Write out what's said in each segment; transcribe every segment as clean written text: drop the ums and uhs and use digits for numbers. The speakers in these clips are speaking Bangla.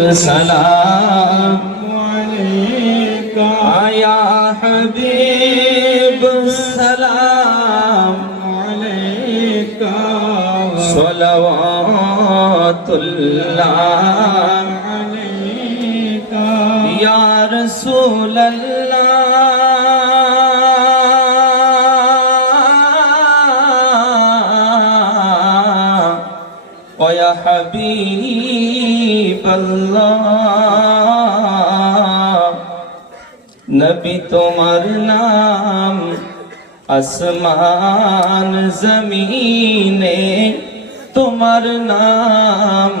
सलाम अलैका या हबीब सलाम अलैका सलवातुल्लाह अलैका या रसूल अल्लाह या हबीब अल्लाह नबी तुम्हार नाम आसमान जमीने तुम्हार नाम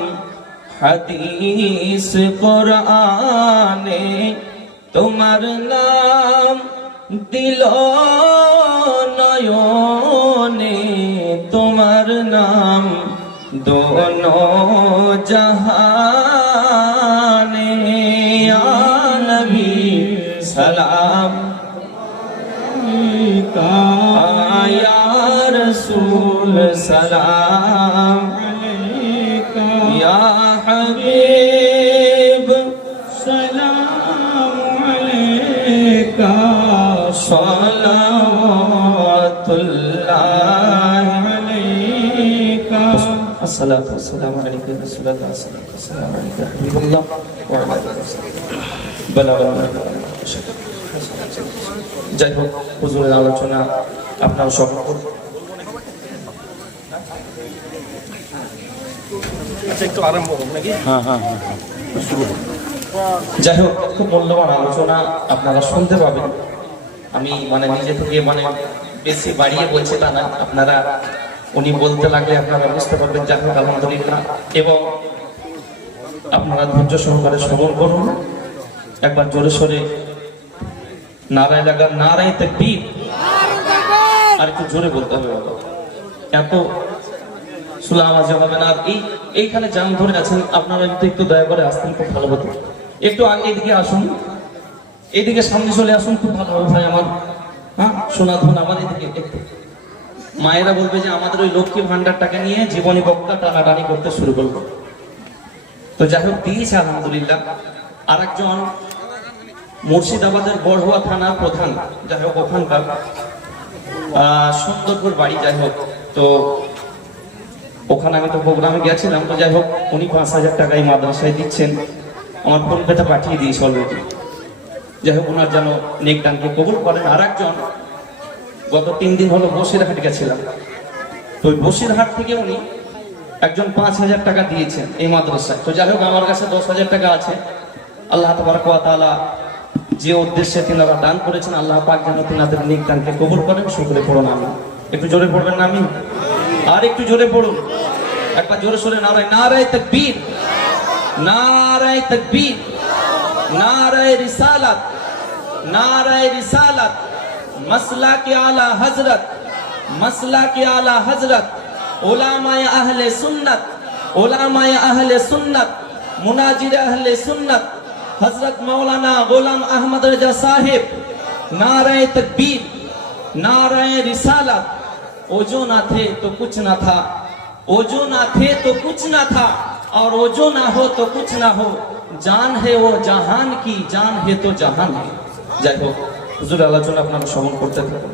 हदीस कुराने तुम्हार नाम दिलो नयने तुम्हार नाम दोनों जहाने या नबी सलाम अलैका या रसूल सलाम अलैका या हबीब सलाम अलैका सलवातुल्लाह अलैका अस्सलातु वस्सलामु अलैका या रसूलल्लाह अस्सलामु अलैका हबीबल्लाह वा अला आलिहि बलागा যাই হোক হুজুরের আলোচনা আপনারা সব একটু আরম্ভ করুন নাকি যাই হোক খুব মূল্যবান আলোচনা আপনারা শুনতে পাবেন আমি নিজে থেকে বেশি বাড়িয়ে বলছি তা না আপনারা উনি বলতে লাগলে আপনারা বুঝতে পারবেন যাই হোক আলহামদুলিল্লাহ এবং আপনারা ধৈর্য সহকারে শ্রবণ করুন একবার জোরে সোরে নারায় লাগা নারায় তাকবীর আর একটু জোরে বলতে হবে এত সুলা আওয়াজে হবে না আর এইখানে জাম ধরে আছেন আপনারা একটু দয়া করে আসতেন খুব ভালো হতো একটু আগে এদিকে আসুন এদিকে সামনে চলে আসুন খুব ভালো হবে ভাই আমার হ্যাঁ শোনা ধুন আমার এদিকে একটু মায়েরা বলবে যে আমাদের ওই লক্ষ্মী ভান্ডার টাকা নিয়ে জীবনী বক্তা টানাটানি করতে শুরু করবো তো যাই হোক দিয়েছে আলহামদুলিল্লাহ আর একজন মুর্শিদাবাদের বড়ুয়া থানার প্রধান যাই হোক ওখানকার সুন্দরপুর বাড়ি যাই হোক তো ওখানে আমি তো প্রোগ্রামে গেছিলাম তো যাই হোক উনি ৫,০০০ টাকা এই মাদ্রাসায় দিচ্ছেন আমার ফোন পেতে পাঠিয়ে দিয়েছি অলরেডি যাই হোক ওনার যেন নেক দানকে কবুল করেন আর একজন গত ৩ দিন হলো বসিরহাট গেছিলাম তো ওই বসিরহাট থেকে উনি একজন ৫,০০০ টাকা দিয়েছেন এই মাদ্রাসায় তো যাই হোক আমার কাছে ১০,০০০ টাকা আছে আল্লাহ তাবারক ওয়া তাআলা যে উদ্দেশ্যে তিনারা দান করেছেন আল্লাহ পাক যেন তিনাদের নেক দানকে কবুল করেন সকলে পড়ুন আমিন একটু জোরে পড়বেন না আমিন আর একটু জোরে পড়ুন একবার জোরে সোরে নারায় নারায় তাকবীর নারায় তাকবীর নারায় রিসালাত নারায় রিসালাত মাসলাকে আলা হযরত মাসলাকে আলা হযরত উলামায়ে আহলে সুন্নাত উলামায়ে আহলে সুন্নাত মুনাজির আহলে সুন্নাত हजरत मौलाना गुलाम अहमद रजा साहिब नाराए तकबीर नाराए रिसालत ओजो ना थे तो कुछ ना था ओजो ना थे तो कुछ ना था और ओजो ना हो तो कुछ ना हो जान है वो जहान की जान है तो जहान है যাই হোক হুজুর আলোচনা আপনারা শ্রবণ করতে থাকুন